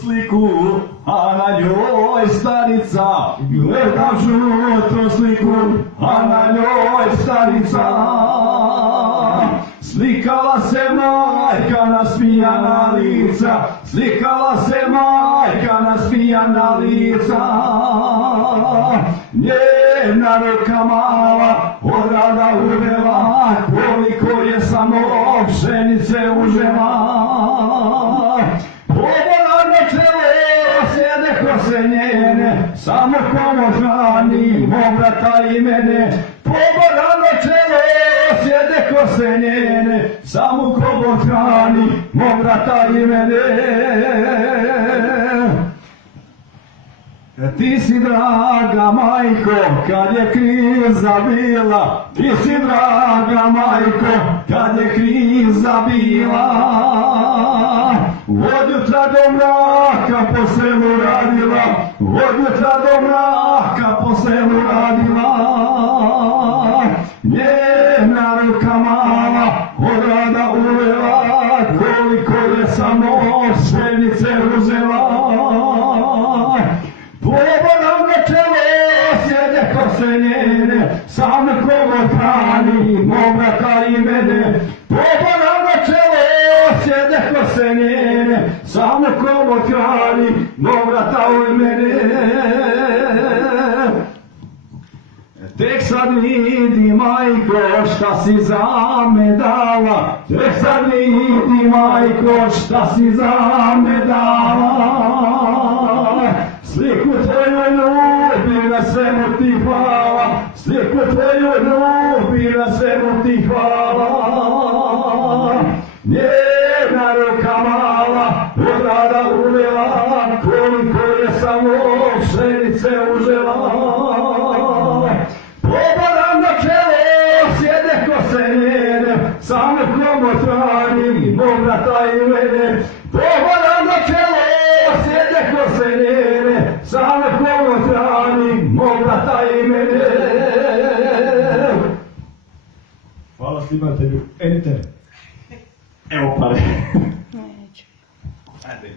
Sliku, a na njoj starica, gledam žutu sliku, a na njoj starica. Slikala se majka na smijana lica, slikala se majka na smijana lica. Njena ruka mala od rada uvela, koliko je samo pšenice užela. Se njene, samo pomožani, mog brata i mene. Poborano čelo sjede ko se njene, samo pomožani, mog brata i mene. Ti si draga majko, kad je kriza bila, ti si draga majko, kad je kriza bila. Od jutra do mraka po selu radila, od jutra do mraka po selu radila. Njena ruka mala od rada uvela, koliko je samo pšenice uzela. Poboravno čelo sjede ko se njene, samo kogo hrani, mog brata i mene. Poboravno čelo sjede ko se njene, samo kogo hrani, mog brata i mene. Tek sad vidi majko šta si za me dala, tek sad vidi majko šta si za me dala. Sliku tvoju ljubim, na svemu ti hvala, sliku tvoju ljubim, na svemu ti hvala. Njena ruka mala od rada uvela, koliko je samo pšenice užela. Poboravno čelo sjede ko se njene, samo komo hrani, mog brata i mene. Poboravno čelo sjede ko se njene, samo komo hrani, mog brata i mene. Hvala snimatelju, enter. Evo pare. Neću. Ajde,